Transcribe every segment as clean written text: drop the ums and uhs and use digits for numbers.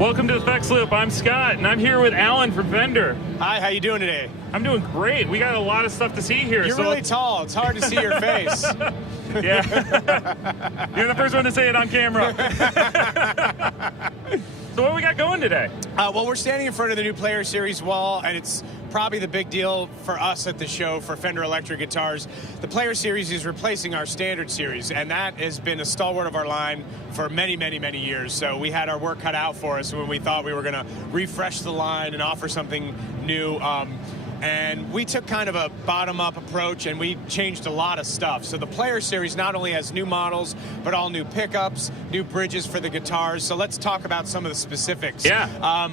Welcome to the Effects Loop. I'm Scott, and I'm here with Alan from Fender. Hi, how you doing today? I'm doing great. We got a lot of stuff to see here. You're really tall. It's hard to see your face. Yeah. You're the first one to say it on camera. So what we got going today? Well, we're standing in front of the new Player Series wall, and it's probably the big deal for us at the show for Fender electric guitars. The Player Series is replacing our Standard Series, and that has been a stalwart of our line for many, many, many years. So we had our work cut out for us when we thought we were going to refresh the line and offer something new. And we took kind of a bottom-up approach, and we changed a lot of stuff. So the Player Series not only has new models, but all new pickups, new bridges for the guitars. So let's talk about some of the specifics. Yeah.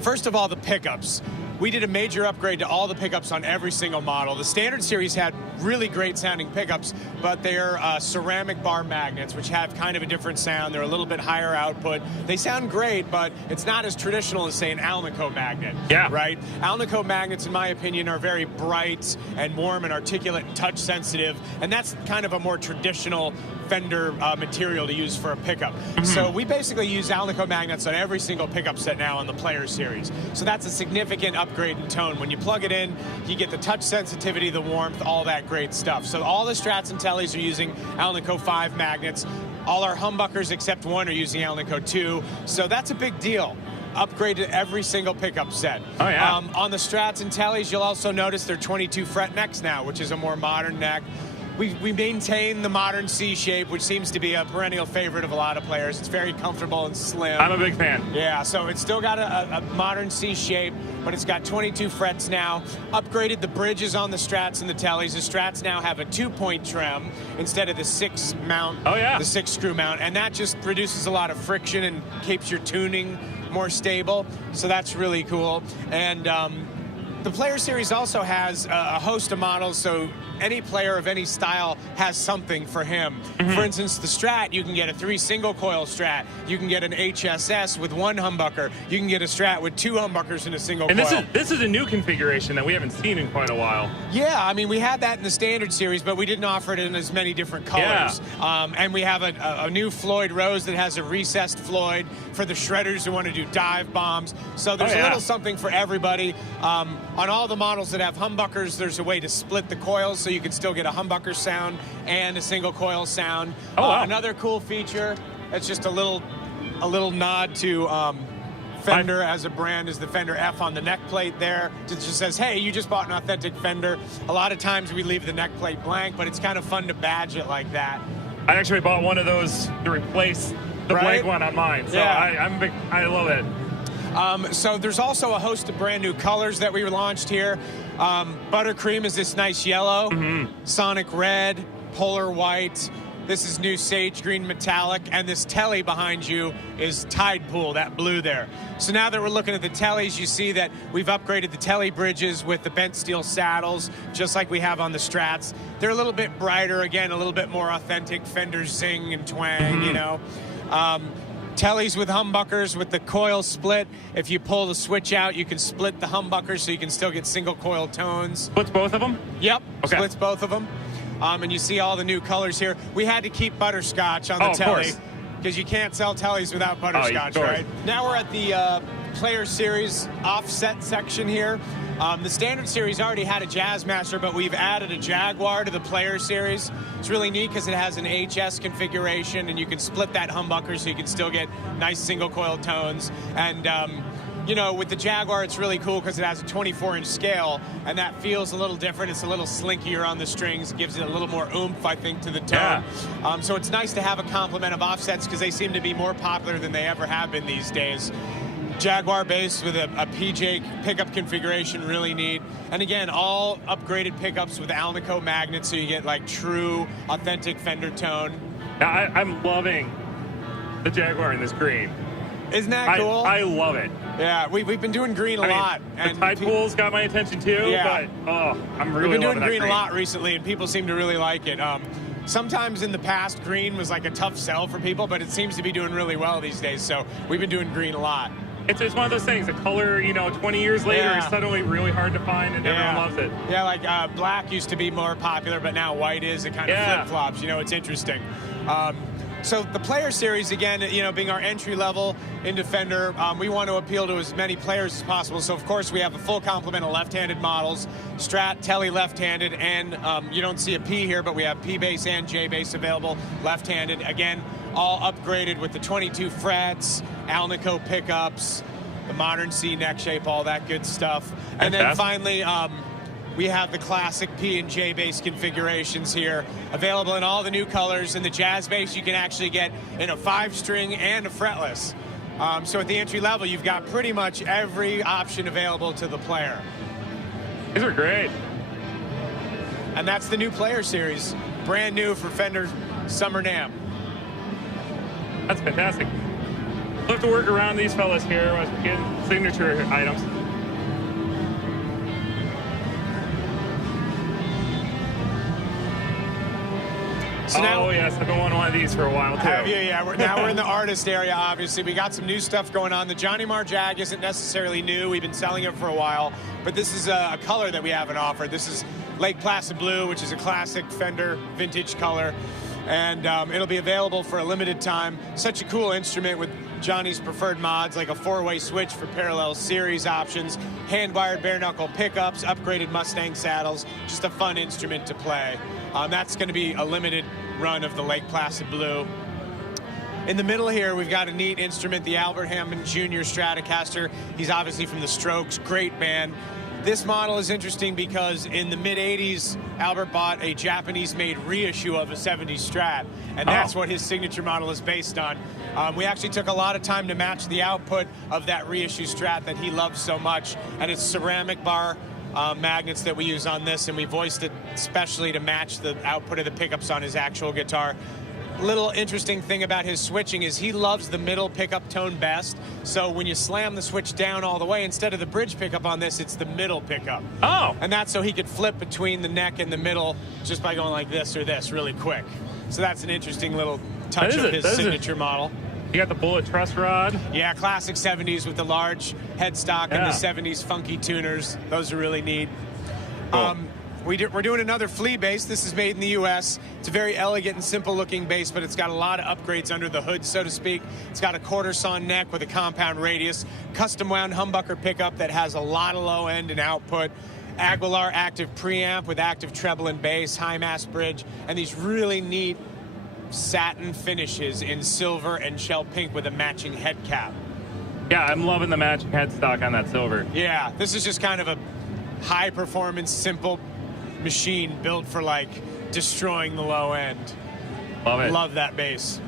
First of all, the pickups. We did a major upgrade to all the pickups on every single model. The Standard Series had really great sounding pickups, but they're ceramic bar magnets, which have kind of a different sound. They're a little bit higher output. They sound great, but it's not as traditional as, say, an Alnico magnet. Yeah. Right? Alnico magnets, in my opinion, are very bright and warm and articulate and touch sensitive, and that's kind of a more traditional Fender material to use for a pickup. Mm-hmm. So we basically use Alnico magnets on every single pickup set now on the Player Series. So that's a significant upgrade in tone. When you plug it in, you get the touch sensitivity, the warmth, all that great stuff. So all the Strats and Tellys are using Alnico 5 magnets. All our humbuckers except one are using Alnico 2. So that's a big deal. Upgraded every single pickup set. Oh, yeah. On the Strats and Tellys, you'll also notice they're 22 fret necks now, which is a more modern neck. We maintain the modern C shape, which seems to be a perennial favorite of a lot of players. It's very comfortable and slim. I'm a big fan. Yeah, so it's still got a modern C shape, but it's got 22 frets now. Upgraded the bridges on the Strats and the Tellys. The Strats now have a 2-point trim instead of the 6 mount, the 6 screw mount, and that just reduces a lot of friction and keeps your tuning more stable. So that's really cool. And the Player Series also has a host of models, so any player of any style has something for him. Mm-hmm. For instance, the Strat, you can get a 3 single coil Strat. You can get an HSS with 1 humbucker. You can get a Strat with 2 humbuckers in a single coil. And this is a new configuration that we haven't seen in quite a while. Yeah, I mean, we had that in the Standard Series, but we didn't offer it in as many different colors. Yeah. And we have a new Floyd Rose that has a recessed Floyd for the shredders who want to do dive bombs. So there's a little something for everybody. On all the models that have humbuckers, there's a way to split the coils so you can still get a humbucker sound and a single coil sound. Another cool feature that's just a little nod to Fender as a brand is the Fender F on the neck plate there. It just says, hey, you just bought an authentic Fender. A lot of times we leave the neck plate blank, but it's kind of fun to badge it like that. I actually bought one of those to replace the blank one on mine. So yeah. I love it. So there's also a host of brand new colors that we launched here. Buttercream is this nice yellow, Sonic red, polar white. This is new sage green metallic, and this Telly behind you is Tide Pool, that blue there. So now that we're looking at the Tellys, you see that we've upgraded the Telly bridges with the bent steel saddles, just like we have on the Strats. They're a little bit brighter, again, a little bit more authentic Fender zing and twang, you know. Tellys with humbuckers with the coil split. If you pull the switch out, you can split the humbuckers so you can still get single coil tones. Splits both of them? Yep, okay. Splits both of them. And you see all the new colors here. We had to keep butterscotch on the Telly because you can't sell Tellys without butterscotch, right? Now we're at the Player Series offset section here. The Standard Series already had a Jazzmaster, but we've added a Jaguar to the Player Series. It's really neat because it has an HS configuration, and you can split that humbucker so you can still get nice single coil tones. And you know, with the Jaguar, it's really cool because it has a 24-inch scale, and that feels a little different. It's a little slinkier on the strings. It gives it a little more oomph, I think, to the tone. Yeah. So it's nice to have a complement of offsets because they seem to be more popular than they ever have been these days. Jaguar bass with a PJ pickup configuration, really neat. And again, all upgraded pickups with Alnico magnets, so you get like true, authentic Fender tone. I'm loving the Jaguar in this green. Isn't that cool? I love it. Yeah, we've been doing green a lot. And the Tide Pool's got my attention too, but I'm really loving that green. We've been doing green a lot recently, and people seem to really like it. Sometimes in the past, green was like a tough sell for people, but it seems to be doing really well these days, so we've been doing green a lot. It's one of those things, the color, you know, 20 years later is suddenly really hard to find, and everyone loves it. Yeah, like black used to be more popular, but now white is. It kind of flip-flops, you know, it's interesting. So the Player Series, again, you know, being our entry level into Fender, we want to appeal to as many players as possible. So of course we have a full complement of left-handed models, Strat, Tele left-handed, and you don't see a P here, but we have P bass and J bass available left-handed. Again, all upgraded with the 22 frets, Alnico pickups, the modern C neck shape, all that good stuff. And then finally, we have the classic P and J bass configurations here, available in all the new colors. And the jazz bass you can actually get in a 5-string and a fretless. So at the entry level, you've got pretty much every option available to the player. These are great. And that's the new Player Series, brand new for Fender Summer NAMM. That's fantastic. We'll have to work around these fellas here as we get signature items. So now, yes, I've been wanting one of these for a while, too. Have you? Yeah, now we're in the artist area, obviously. We got some new stuff going on. The Johnny Marr Jag isn't necessarily new. We've been selling it for a while. But this is a color that we haven't offered. This is Lake Placid Blue, which is a classic Fender vintage color. And it'll be available for a limited time. Such a cool instrument with Johnny's preferred mods, like a 4-way switch for parallel series options, hand-wired bare-knuckle pickups, upgraded Mustang saddles. Just a fun instrument to play. That's going to be a limited run of the Lake Placid Blue. In the middle here, we've got a neat instrument, the Albert Hammond Jr. Stratocaster. He's obviously from the Strokes, great band. This model is interesting because in the mid-'80s, Albert bought a Japanese-made reissue of a 70s Strat, and that's what his signature model is based on. We actually took a lot of time to match the output of that reissue Strat that he loves so much, and it's ceramic bar magnets that we use on this, and we voiced it specially to match the output of the pickups on his actual guitar. Little interesting thing about his switching is he loves the middle pickup tone best. So when you slam the switch down all the way, instead of the bridge pickup on this, it's the middle pickup. Oh. And that's so he could flip between the neck and the middle just by going like this or this really quick. So that's an interesting little touch of his signature model. You got the bullet truss rod. Yeah, classic 70s with the large headstock and the 70s funky tuners. Those are really neat. Cool. We're doing another flea bass. This is made in the U.S. It's a very elegant and simple looking bass, but it's got a lot of upgrades under the hood, so to speak. It's got a quarter sawn neck with a compound radius, custom wound humbucker pickup that has a lot of low end and output, Aguilar active preamp with active treble and bass, high mass bridge, and these really neat satin finishes in silver and shell pink with a matching head cap. Yeah, I'm loving the matching headstock on that silver. Yeah, this is just kind of a high performance, simple machine built for like destroying the low end. Love it. Love that bass.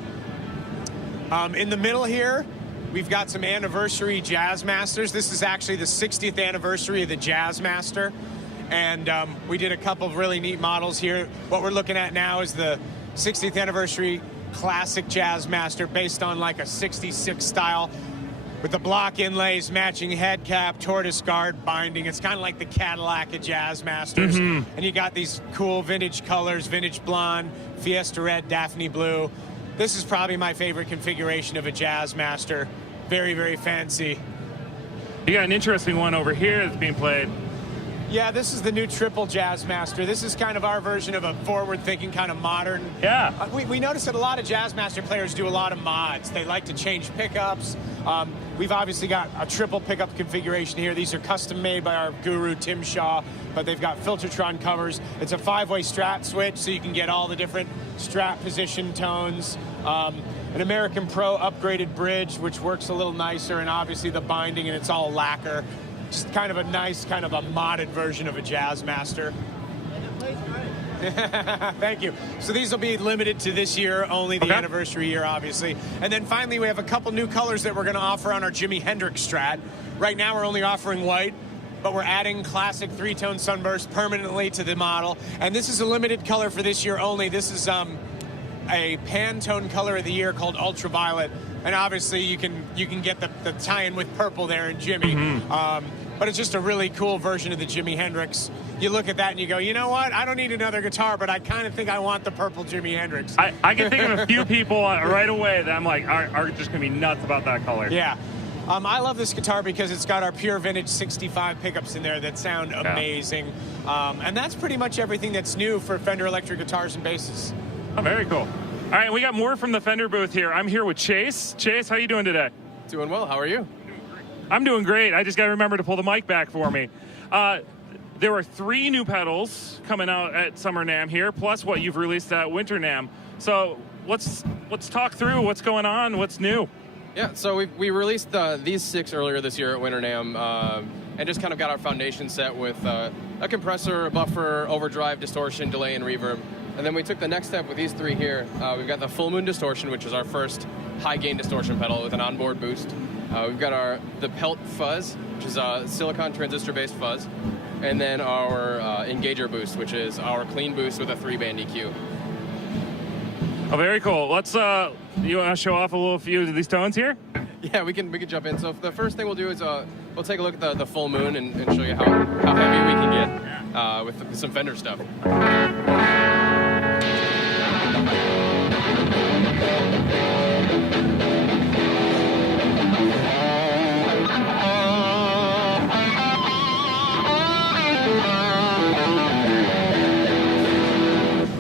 In the middle here, we've got some anniversary Jazz Masters. This is actually the 60th anniversary of the Jazz Master. And we did a couple of really neat models here. What we're looking at now is the 60th anniversary classic Jazz Master based on like a 66 style with the block inlays, matching head cap, tortoise guard binding. It's kind of like the Cadillac of Jazz Masters. And you got these cool vintage colors, vintage blonde, Fiesta red, Daphne blue. This is probably my favorite configuration of a Jazz Master. Very, very fancy. You got an interesting one over here that's being played. Yeah, this is the new triple Jazz Master. This is kind of our version of a forward-thinking kind of modern. Yeah. We notice that a lot of Jazz Master players do a lot of mods. They like to change pickups. We've obviously got a triple pickup configuration here. These are custom made by our guru, Tim Shaw, but they've got Filtertron covers. It's a 5-way Strat switch, so you can get all the different Strat position tones. An American Pro upgraded bridge, which works a little nicer, and obviously the binding, and it's all lacquer. Just kind of a nice, kind of a modded version of a Jazz Master. And it plays great. Thank you. So these will be limited to this year, only the anniversary year, obviously. And then finally, we have a couple new colors that we're going to offer on our Jimi Hendrix Strat. Right now, we're only offering white, but we're adding classic 3-tone sunburst permanently to the model. And this is a limited color for this year only. This is a Pantone color of the year called Ultraviolet. And obviously, you can get the tie-in with purple there in Jimmy. But it's just a really cool version of the Jimi Hendrix. You look at that and you go, you know what? I don't need another guitar, but I kind of think I want the purple Jimi Hendrix. I can think of a few people right away that I'm like are just going to be nuts about that color. Yeah. I love this guitar because it's got our pure vintage 65 pickups in there that sound amazing. And that's pretty much everything that's new for Fender electric guitars and basses. Oh, very cool. All right, we got more from the Fender booth here. I'm here with Chase. Chase, how you doing today? Doing well. How are you? I'm doing great. I just got to remember to pull the mic back for me. There are 3 new pedals coming out at Summer NAMM here, plus what you've released at Winter NAMM. So let's talk through what's going on, what's new. Yeah, so we released these 6 earlier this year at Winter NAMM, and just kind of got our foundation set with a compressor, a buffer, overdrive, distortion, delay, and reverb. And then we took the next step with these 3 here. We've got the Full Moon Distortion, which is our first high-gain distortion pedal with an onboard boost. We've got the Pelt Fuzz, which is a silicon transistor-based fuzz. And then our Engager Boost, which is our clean boost with a 3-band EQ. Oh, very cool. Let's, you want to show off a few of these tones here? Yeah, we can jump in. So the first thing we'll do is we'll take a look at the Full Moon and show you how heavy we can get with some Fender stuff.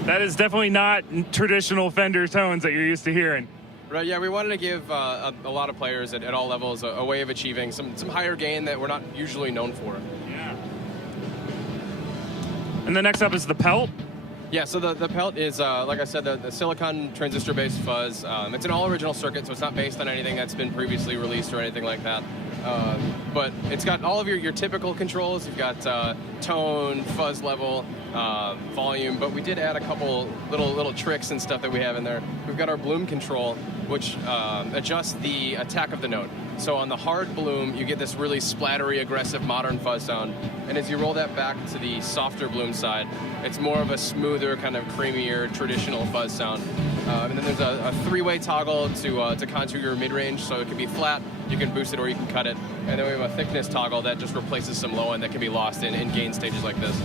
That is definitely not traditional Fender tones that you're used to hearing. Right, yeah, we wanted to give a lot of players at all levels a way of achieving some higher gain that we're not usually known for. Yeah. And the next up is the Pelt. Yeah, so the Pelt is, like I said, the silicon transistor-based fuzz. It's an all-original circuit, so it's not based on anything that's been previously released or anything like that. But it's got all of your typical controls. You've got tone, fuzz level, volume, but we did add a couple little tricks and stuff that we have in there. We've got our bloom control, which adjusts the attack of the note. So on the hard bloom, you get this really splattery, aggressive, modern fuzz sound. And as you roll that back to the softer bloom side, it's more of a smoother, kind of creamier, traditional fuzz sound. And then there's a 3-way toggle to contour your mid-range, so it can be flat, you can boost it, or you can cut it. And then we have a thickness toggle that just replaces some low end that can be lost in gain stages like this.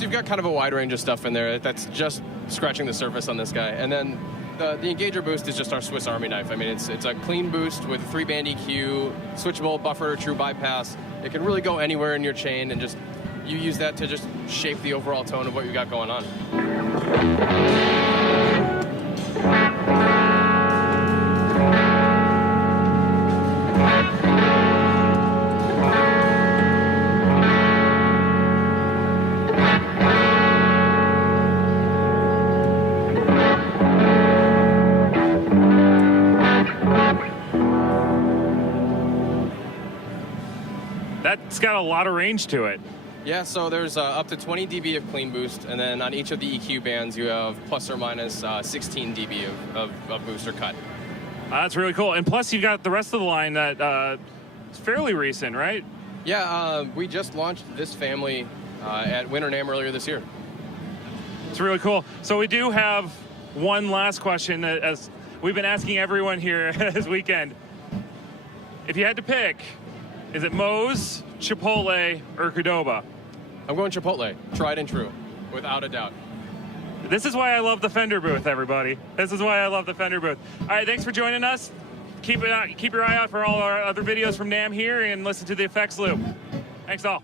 You've got kind of a wide range of stuff in there that's just scratching the surface on this guy. And then the Engager Boost is just our Swiss Army knife. I mean, it's a clean boost with a 3-band EQ, switchable buffer, true bypass. It can really go anywhere in your chain, and just you use that to just shape the overall tone of what you got going on. That's got a lot of range to it. Yeah, so there's up to 20 dB of clean boost, and then on each of the EQ bands, you have plus or minus 16 dB of boost or cut. That's really cool. And plus, you've got the rest of the line that is fairly recent, right? Yeah, we just launched this family at Winter NAMM earlier this year. It's really cool. So we do have one last question, as we've been asking everyone here this weekend. If you had to pick, is it Moe's, Chipotle, or Qdoba? I'm going Chipotle, tried and true, without a doubt. This is why I love the Fender booth, everybody. This is why I love the Fender booth. All right, thanks for joining us. Keep your eye out for all our other videos from NAMM here, and listen to the effects loop. Thanks all.